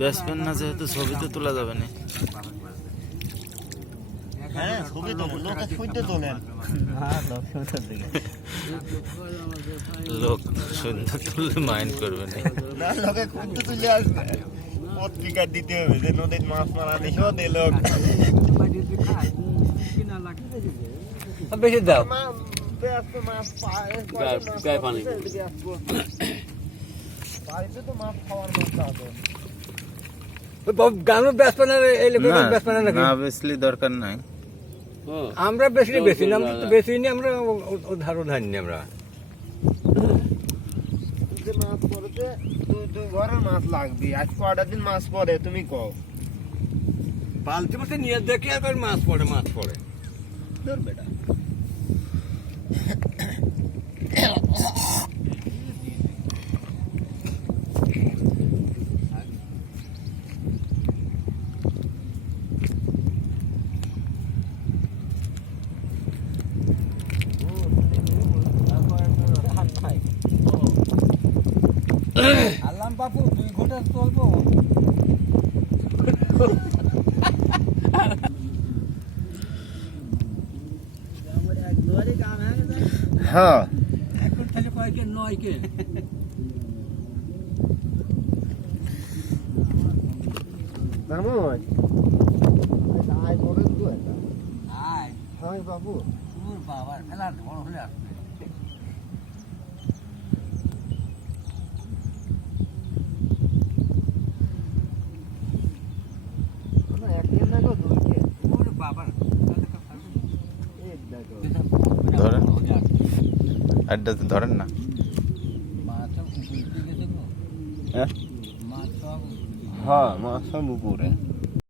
বেসবেন না যেহেতু ছবি তো তোলা যাবে না। হ্যাঁ ছবি তোলেন, লোকে ছুঁতে তোলেন। লোক সুন্দর তুললে মাইন্ড করবে না। না লোকে ছুঁতে তুলে আসবে, পত্রিকা দিতে হবে যে নদীর মাছ মারা নিষেধ এই লোক। বেশি দাও মাছ গায়ে পানি বাড়িতে তো মাছ খাওয়ার মতো আছে। গ্রামে বেচপানা এই লোক বেচপানা নাকি না বেসলি দরকার নাই। আমরা বেশি বেশি না, আমরা তো বেশি নি, আমরা ধার নি আমরা। যে মাছ পড়েছে দুই ঘরের মাছ লাগবে, আজ কয়টা দিন মাছ পড়ে তুমি কও? বালতি মাছ নিয়ে দেখে আবার মাছ পড়ে ধর বেটা আল্লাম বাপু 2 ঘন্টা চলবো। হ্যাঁ এখন তাহলে কয়েকে 9 কে মামুন আয় পড়ে তো এটা আয় হ্যাঁ বাবু তোর বাবার খেলা বড় হলে আসবে। না একদিন না গো দুই দিন ওর বাবার এই দেখো ধরেন আড্ডা ধরেন না। মাছ সব কুকুর গেছে গো। হ্যাঁ মাছ সব হ্যাঁ মাছ সব উপরে।